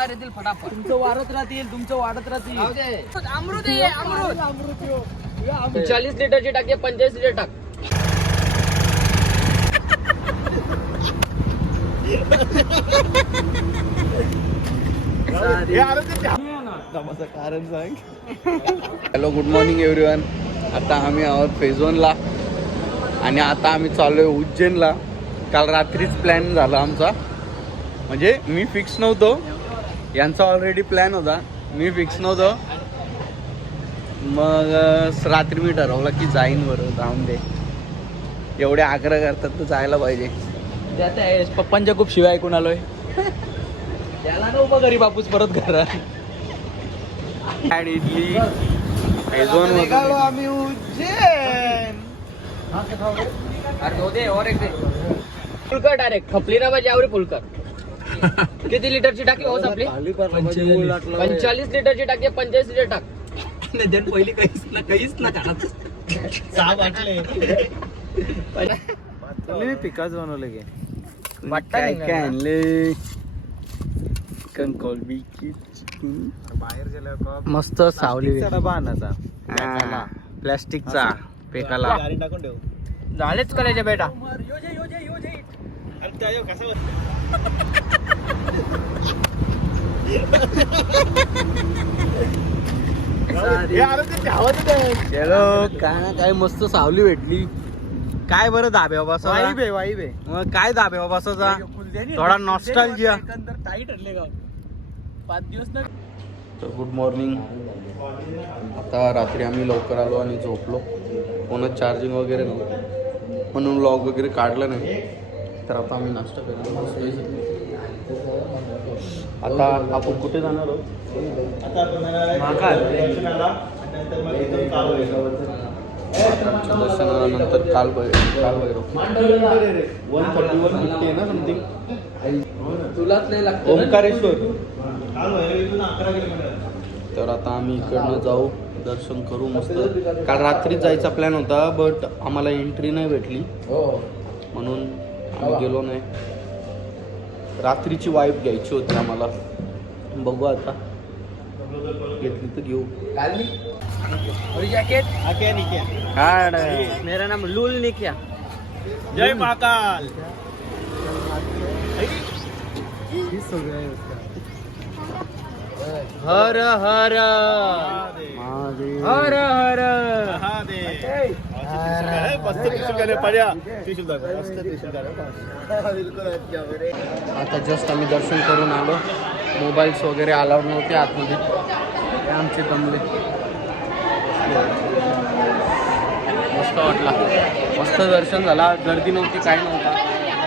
बाहेर येतील फटाफट. तुमचं वाढत राहतील, तुमचं वाढत राहतील. अमृत आहे, अमृत. अमृत 40 लिटरची टाकी 45 लिटर टाक. कारण सांग. Hello, good morning everyone. आता आम्ही आहोत फेज 1ला आणि आता आम्ही चाललोय उज्जैनला. काल रात्रीच प्लॅन झाला आमचा, म्हणजे मी फिक्स नव्हतो, यांचा ऑलरेडी प्लॅन होता, मी फिक्स नव्हतो. मग रात्री मी ठरवलं की जाईन, बरं जाऊन दे, एवढे आग्रह करतात तर जायला पाहिजे. त्यात आहे पप्पांच्या खूप शिवाय ऐकून आलोय. त्याला ना उभा घरी बापूस परत घरात. इडली आम्ही उज्जैन. अरे दे और एक दे. फुलकर डायरेक्ट खपली ना पाहिजे आवडी फुलकर. किती लिटरची टाकी होत आपली? 45 लिटरची टाकी 45 लिटर टाक. पहिली काहीच ना काढत. सहा वाटले पिकाच बनवले गे. काय काय आणले? कोलबीची बाहेर गेल्यावर मस्त सावली डबा आणायचा, प्लॅस्टिकचा पेकाला टाकून ठेव. झालेच करायचे बेटा. काय काय मस्त सावली भेटली. काय बरं धाब्या बसायचा, वाईब आहे. मग काय धाब्या बसायचा, थोडा नॉस्टॅल्जिया. तर गुड मॉर्निंग. आता रात्री आम्ही लवकर आलो आणि झोपलो. फोनात चार्जिंग वगैरे नव्हतं म्हणून व्लॉग वगैरे काढलं नाही. तर आता आम्ही नाश्ता करायला बसलो. आता आपण कुठे जाणार आहोत? दर्शनानंतर काल भैरव 131 आहे ना समथिंग. तुलाच नाही लागत ओंकारेश्वर. तर आता आम्ही इकडनं जाऊ, दर्शन करू मस्त. काल रात्री जायचा प्लॅन होता, बट आम्हाला एंट्री नाही भेटली म्हणून आम्ही गेलो नाही. रात्रीची वाईब घ्यायची होती आम्हाला. बघू आता, घेतली तर घेऊ. जॅकेट मेरा नाम लूल निकिया. जय महाकाल. हर हर हर हर. आता जस्ट आम्ही दर्शन करून आलो. मोबाईल्स वगैरे अलाउड नव्हते आतमध्ये, आमचे दमले. मस्त वाटला, मस्त दर्शन झाला. गर्दी नव्हती, काही नव्हता.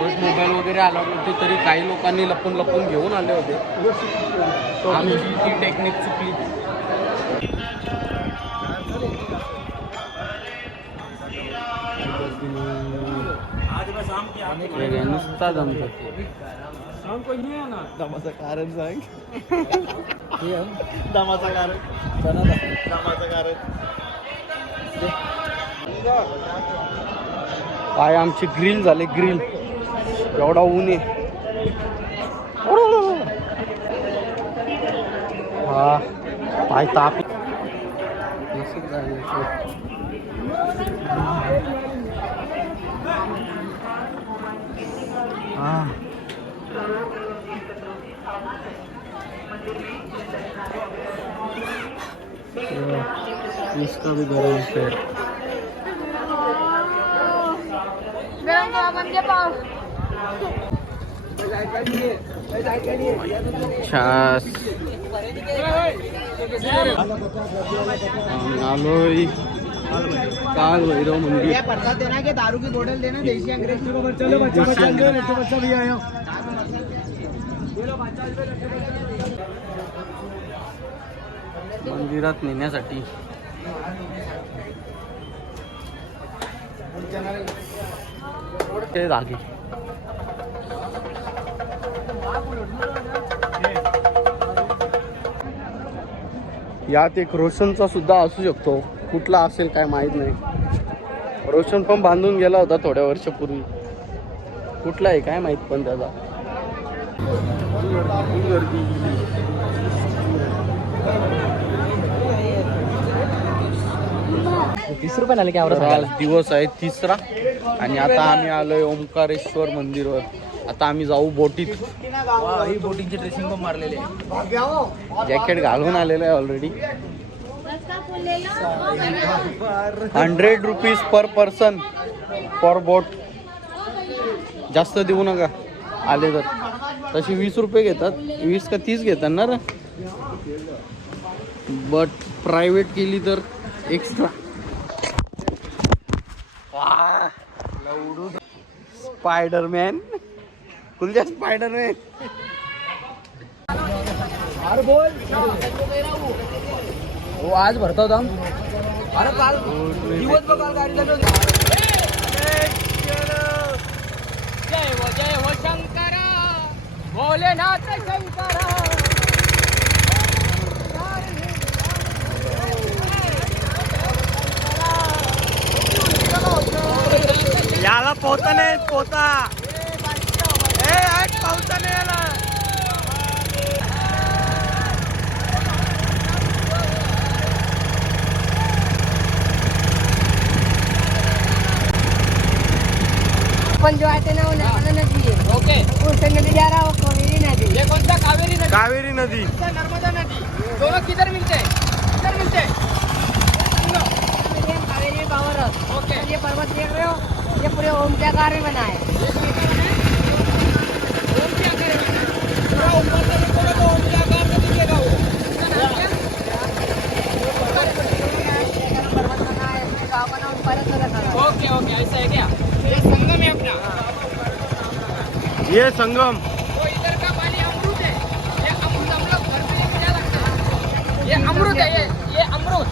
बट मोबाईल वगैरे अलाउड नव्हते, तरी काही लोकांनी लपून लपून घेऊन आले होते. आमची ती टेक्निक चुकली. नुसता जमतो. दमाचं कारण सांग. दमाचं कारण पाय आमचे ग्रिल झाले, ग्रिल. एवढा ऊन आहे. हा पाय ताप. हा इसका भी गरम है. आलोय काल भैरव मंदिर. प्रसाद देना के दारू की बोतल देना, देसी अंग्रेज. मंदिरात नेण्यासाठी ते जागे. यात एक रोशनचा सुद्धा असू शकतो, कुठला असेल काय माहित नाही. रोशन पण बांधून गेला होता थोड्या वर्षापूर्वी, कुठला आहे काय माहित पण त्याचा. ₹30 आले की तर आज दिवस आहे 3रा आणि आता आम्ही आलोय ओंकारेश्वर मंदिरवर. आता आम्ही जाऊ बोटीत. ही बोटिंगची ड्रेसिंग पण मारलेली आहे. जॅकेट घालून आलेलं आहे ऑलरेडी. ₹100 पर पर्सन फॉर बोट. जास्त देऊ नका आले तर. तशी ₹20 घेतात. 20 का 30 घेतात ना रे. बट प्रायव्हेट केली तर एक्स्ट्रा. Spiderman कुलजा Spiderman. हो आज भरता होता. अरे काल दिवस काल गाडी चालू होती. जय हो शंकरा भोलेनाथ शंकरा. याला पोहता नाही पोहता. पोहता नाही याला. अपन जो आते ना वो नर्मदा नदी है. ओके. उससे नदी जा रहा है वो कावेरी नदी. ये कौन सा कावेरी नदी? कावेरी नदी. नर्मदा नदी. दोनों किधर मिलते हैं? किधर मिलते हैं? Kaveri power house. ओके. ये पर्वत देख रहे हो, ये पूरे ओमकार में बना है. पूरा ऊपर से देखोगे तो ओमकार में दिखेगा वो. उसका नाम क्या? पर्वत बना है, इसमें गाँव बना, उस पर ऐसा रखा है. ओके ओके ऐसा है क्या? ये संगम है अपना. ये संगम. तो इधर का पानी अमृत है. ये अमृत हम लोग घर पे लेके जा सकते हैं. ये अमृत है. ये अमृत.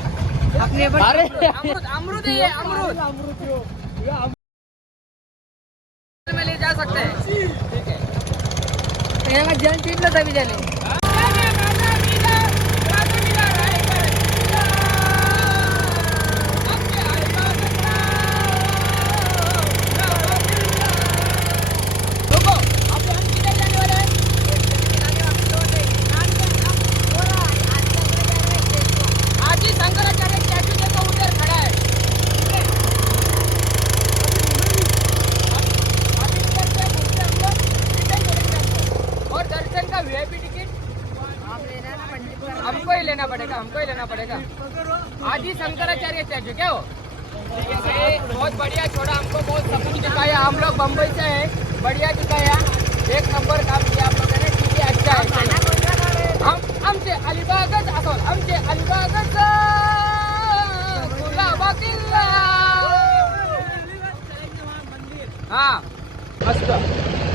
अपने अरे अमृत है. ये अमृत में ले जा सकते हैं. ठीक है. यहाँ का जल पीट लो तभी जले. आदि शंकराचार्य स्टैचू देखो उधर खड़ा है. अभी इधर से घूमते हम लोग रिटर्न करेंगे हमको. और दर्शन का वीआईपी टिकट आप लेना ना पंडित का. हमको ही लेना पड़ेगा. हमको ही लेना पड़ेगा. आदि शंकराचार्य स्टैचू क्या हो. ये बहुत बढ़िया छोड़ा. हमको बहुत सब कुछ दिखाया. हम लोग बम्बई से है. बढ़िया दिखाया. एक नंबर काम किया आप लोगों ने. ठीक है अच्छा है. आमचे अलिबागच असो. आमचे अलिबागच गुलाबा किल्ला. हा मस्त.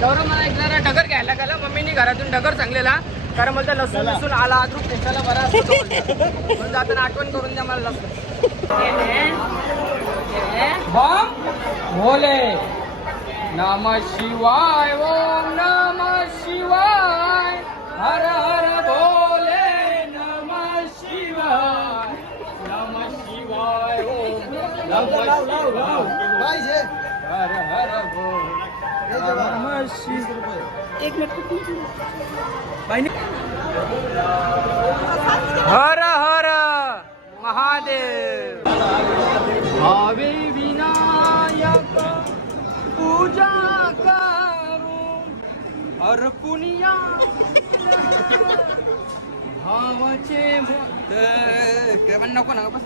गौरव मला एकदा डगर घ्यायला गेला. मम्मीने घरातून डगर सांगलेला. कारण मला लसूण लसूण आला अद्रुक पेशाला बरा असतो. पण जाताना आठवण करून द्या मला लसूण. बम भोले नमः शिवाय. ओम नमः शिवाय. हर हर भोले नमः शिवाय. नमः शिवाय. ओम नमः शिवाय. हर हर भोले नमः शिवाय. हर हर महादेव. भावे विनायक पूजा करू हर पुनिया भावाचे नको ना बस.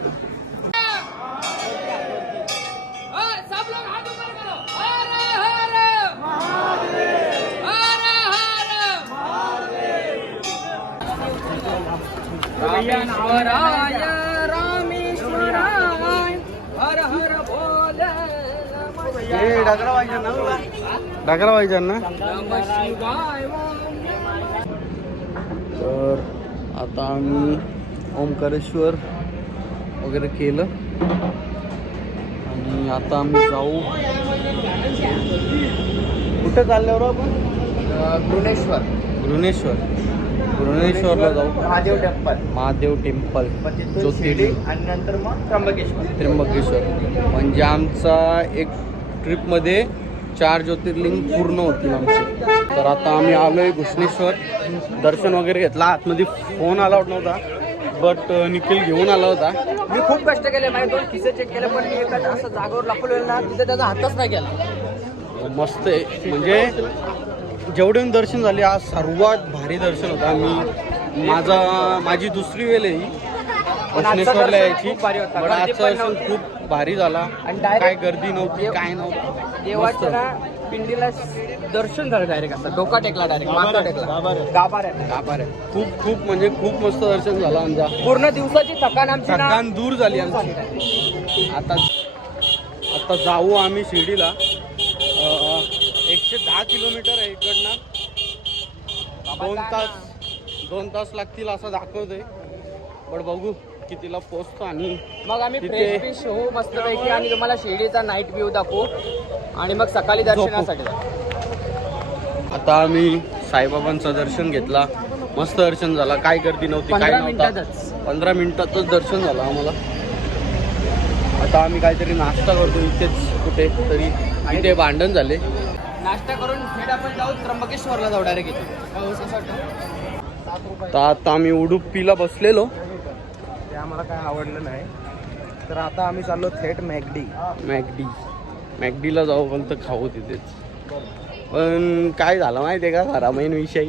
सब लोग हाथ ऊपर करो. हर हर महादेव. हर हर रामेश्वराय रामेश्वराय. हर हर भोले ढाकला पाहिजे ना. नमः शिवाय. तर आता आम्ही ओंकारेश्वर वगैरे केलं आणि आता आम्ही जाऊ. कुठं चालल्यावर आपण? घृणेश्वरला जाऊ. महादेव टेम्पल ज्योतिर्लिंग आणि नंतर मग त्र्यंबकेश्वर. त्र्यंबकेश्वर. म्हणजे आमचा एक ट्रिपमध्ये 4 ज्योतिर्लिंग पूर्ण होतील आमचे. तर आता आम्ही आलोय घुसणेश्वर, दर्शन वगैरे घेतला. आतमध्ये फोन अलाउड नव्हता, बट निखिल घेऊन आला होता. मी खूप कष्ट केले, माझे 2 खिसे चेक केले, पण मी एका असं जागेवर लपवलेलं ना, तिथे त्याचा हातच नाही गेला. मस्त आहे, म्हणजे जेवढे दर्शन झाले आज सर्वात भारी दर्शन होता. माझी दुसरी वेळ आहे ही घुसणेश्वरला यायची, भारी होता. पण गर्दी आजचं पण दर्शन नव्हती. खूप भारी झाला. आणि direct काय गर्दी नव्हती, काय नव्हतं. देवाच्या ना पिंडीला दर्शन झालं डायरेक्ट, असं डोका टेकला, डायरेक्ट माथा टेकला. गाभार आहे. खूप म्हणजे खूप मस्त दर्शन झालं आमचा. पूर्ण दिवसाची थकान आमची ना थकान दूर झाली आमची. आता जाऊ आम्ही शिर्डीला. 110 किलोमीटर आहे इकडनं. 2 तास लागतील असं दाखवतोय, पण बघू कितीला पोहोचतो. आणि मग आम्ही तिथे फ्रेश होऊ मस्तपैकी आणि तुम्हाला शिर्डीचा नाईट व्ह्यू दाखवू आणि मग सकाळी दर्शनासाठी जाऊ. आता आम्ही साईबाबांचं दर्शन घेतला, मस्त दर्शन झाला. काय गर्दी नव्हती, काय 15 नव्हता. मिनिटातच. 15 मिनिटातच दर्शन झालं आम्हाला. आता आम्ही काहीतरी नाश्ता करतो इथेच कुठे तरी. इथे भांडण झाले. नाश्ता करून थेट आपण जाऊ त्र्यंबकेश्वरला जाऊ डायरेक्ट इथे. पाऊस असा तर आता आम्ही उडुपीला बसलेलो. ते आम्हाला काय आवडलं नाही, तर आता आम्ही चाललो थेट मॅकडीला जाऊ, पण तर खाऊ तिथेच. पण काय झालं माहिती आहे का, खरा मेन विषय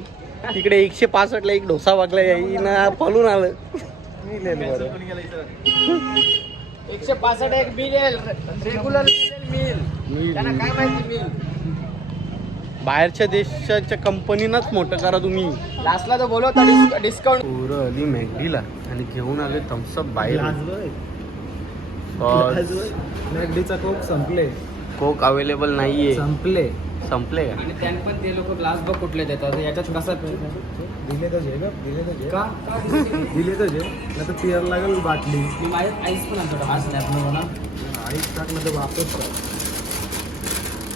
तिकडे 165ला एक डोसा वागला ना, पळून आलं. 165 एक मिळेल, रेग्युलर मिळेल. त्यांना काय माहिती मिळेल. बाहेरच्या देशाच्या कंपनीनंच मोठं करा तुम्ही. लास्टला तर बोलवता डिस्काउंट. पोरं आली मॅगडीला आणि घेऊन आले थम्सअप बाहेर. मॅगडीचा कोक संपले कोक अवेलेबल नाहीये. संपले का? आणि त्यांनी पण ते लोक ग्लास बघ कुठले देतात, याच्यात कसं दिले तर जे का दिले तर जे नाही तर पियर लागेल बाटली. मी माझ्यात आईस पण आणतो हा स्नॅप न मला आईस टाकलं तर वापस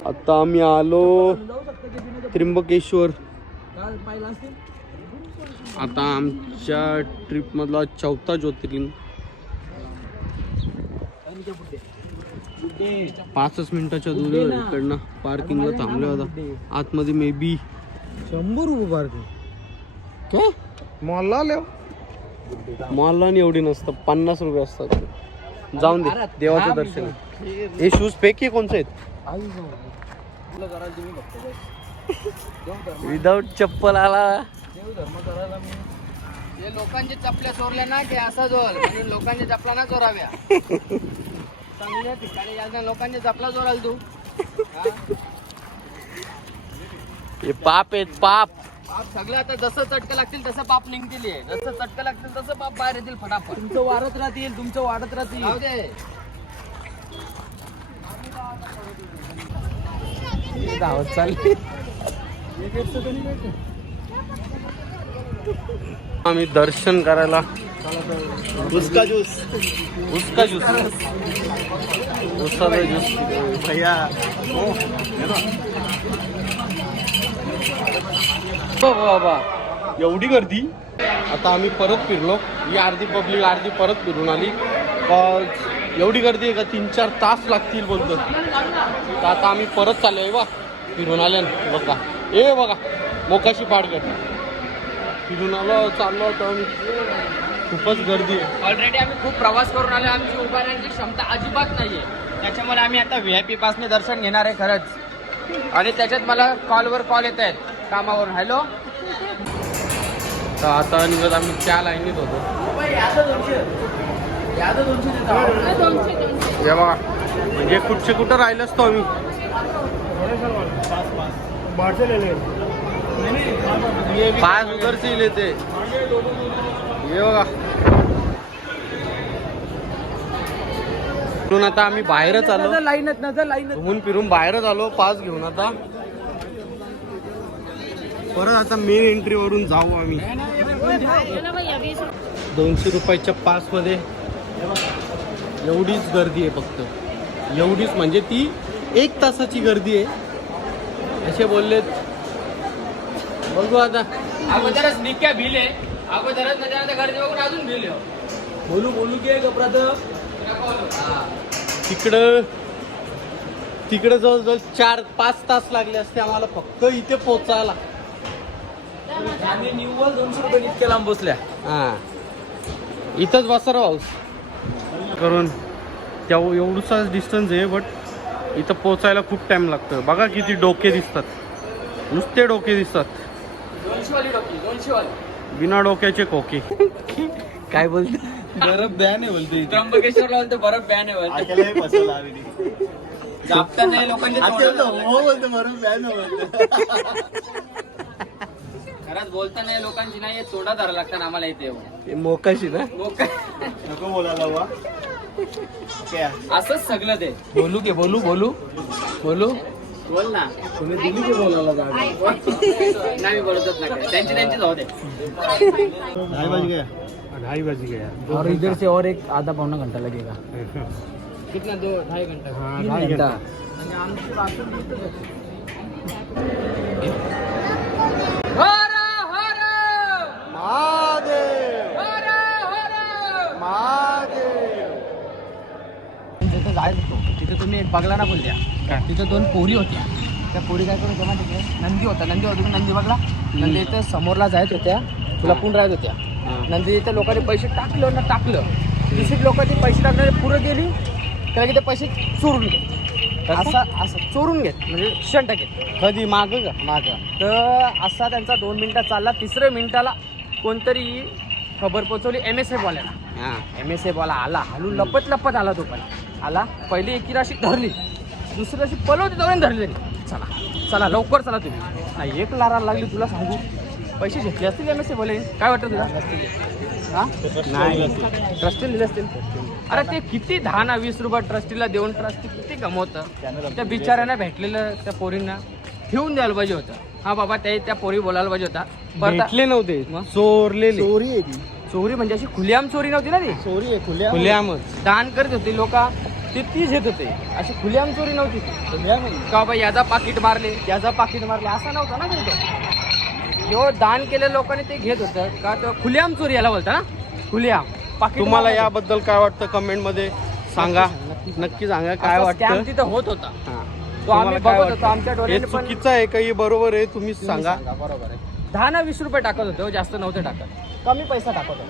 आता आम्ही आलो त्र्यंबकेश्वर. आता आमच्या ट्रिप मधला 4था ज्योतिर्लिंग. 5 मिनिटाच्या दूर इकडनं पार्किंगला थांबले होता. आतमध्ये मे बी 100 रुपये पार्किंग. का मॉलला आलो मॉलला एवढी नसतं, 50 रुपये असतात. जाऊन दे, देवाचं दर्शन. हे शूज पैकी कोणचे आहेत? विदाउट चप्पल आला. हे लोकांचे चपल्या चोरल्या ना की असा जोर, म्हणून लोकांच्या चपला ना चोराव्या. चांगल्या ठिकाणी यायला लोकांच्या चपला चोराल तू. हे पाप आहेत, पाप. पाप सगळं आता जसं चटकं लागतील तसं पाप निघतील. जसं चटकं लागतील तसं पाप बाहेर येतील फटाफट. तुमचं वाढत राहतील. जाऊ दे. गावात चालली. आम्ही दर्शन करायला उसका ज्यूस भैया. बाबा एवढी गर्दी. आता आम्ही परत फिरलो. ही अर्धी पब्लिक अर्धी परत फिरून आली. एवढी गर्दी आहे का 3-4 तास लागतील बोलतो. तर आता आम्ही परत चाललोय बा फिरून आल्यानं. बघा बघा मोकाशी पाडगड फिरून आलो, चाललो होतो आम्ही. खूपच गर्दी आहे. ऑलरेडी आम्ही खूप प्रवास करून आलो. आमची उभा राहण्याची क्षमता अजिबात नाहीये, त्याच्यामुळे आम्ही आता VIP पासने दर्शन घेणार आहे खरंच. आणि त्याच्यात मला कॉलवर कॉल येत आहेत कामावरून. हॅलो. तर आता निघत आम्ही त्या लाईनीत होतो. या बघा, म्हणजे कुठं राहिलो असतो आम्ही. 5 उधर से लेते. ये बघा, म्हणून आता आम्ही बाहेरच आलो. लाईन घुमून फिरून बाहेरच आलो पास घेऊन. आता परत आता मेन एंट्री वरून जाऊ आम्ही. 200 रुपयाच्या पास मध्ये एवढीच गर्दी आहे, फक्त एवढीच. म्हणजे ती 1 तासाची गर्दी आहे असे बोललेत. बघू आता. अगोदरच निक्या भिले, अगोदरच त्याच्यानंतर गर्दी बघून अजून भिले. बोलू की कपडा तर तिकडं तिकडे जवळजवळ 4-5 तास लागले असते आम्हाला फक्त इथे पोहोचायला. आम्ही निव्वळ 200 रुपये इतक्या लांब बसल्या. हा इथंच बसर हाऊस करून त्या एवढूचाच डिस्टन्स आहे, बट इथं पोचायला खूप टाइम लागतं. बघा किती डोके दिसतात, नुसते डोके दिसतात, 200 वाली डोकी, 200 वाली. बिना डोक्याचे खोके. काय बोलते? बरं बॅन आहे बोलते इथे. त्र्यंबकेश्वरला बोलतो बरफ बॅन आहे बोलतो. जापता नाही लोकांचे खरंच बोलता नाही लोकांची नाही तोंडा धरावं लागतं ना आम्हाला इथे येऊन. मोकाशी ना नको बोलायला वा. असंच सगळं ते. बोलू की बोलू बोलू बोलू बोल ना. तुम्ही दिली की बोलायला जागा. नाही मी बोलतच नाही, त्यांची त्यांचीच होते. 2:30 बज गया. और इधर से और एक आधा पौना घंटा लगेगा. कितना 2-2.5 घंटा. 3 घंटा. हर हर महादेव हर हर. महादेव. तिथे जायचं होतो, तिथे तुम्ही एक बघला ना बोलत्या, तिथे 2 पोरी होत्या. त्या पोरी काय करत होत्या माहिती आहे? नंदी होता, नंदी होता, नंदी बघला. नंदी इथं समोरला जायत होत्या, तुला पुढे राहत होत्या. नंदी इथं लोकांनी पैसे टाकलं ना टाकलं, दुसरी लोकांनी पैसे टाकणारे पुढे गेली तर ते पैसे चोरून घेत. असं असं चोरून घेत म्हणजे 100%. कधी माग का तर असा त्यांचा 2 मिनिटं चालला. 3ऱ्या मिनिटाला कोणतरी खबर पोचवली MSF वाल्याला. MSF वाला आला, हलून लपत लपत आला. तो पण आला, पहिली एकीला अशी धरली, दुसरी अशी पलवती जाऊन धरली तरी. चला चला लवकर चला तुम्ही. नाही एक लारा लागली तुला सांगू. पैसे घेतले असतील MSF वाले. काय वाटतं तुला? हां नाही ट्रस्टी दिले असतील. अरे ते किती 10-20 रुपये ट्रस्टीला देऊन ट्रस्टी किती कमवतं. त्या बिचाऱ्यांना भेटलेलं त्या पोरींना ठेवून द्यायला पाहिजे होतं. हा बाबा त्या पोरी बोलायला पाहिजे होता. भेटले नव्हते, मग? चोरलेले. चोरी आहे ती. चोरी म्हणजे अशी खुलेआम चोरी नव्हती ना ती. चोरी आहे खुल्या. खुल्यामच. दान करत होते लोक, ते तीच घेत होते. अशी खुलेआम चोरी नव्हती ती. का बाबा याचा पाकिट मारले, याचा पाकिट मारले असा नव्हता ना तो. जो दान केलेल्या लोकांनी ते घेत होतं का, तो खुलेआम चोरी याला बोलता ना, खुलेआम पाकिट. तुम्हाला याबद्दल काय वाटतं कमेंट मध्ये सांगा, नक्की सांगा काय वाटतं. तिथं होत होता हा. तो आम्ही तुम्हाला काय बघत होतो वाटतं? आमच्या हे डोळ्याने पण. चुकीचं आहे का हे बरोबर आहे तुम्ही सांगा. बरोबर आहे. 10-20 रुपये टाकत होते, जास्त नव्हते टाकत, कमी पैसा टाकत होते.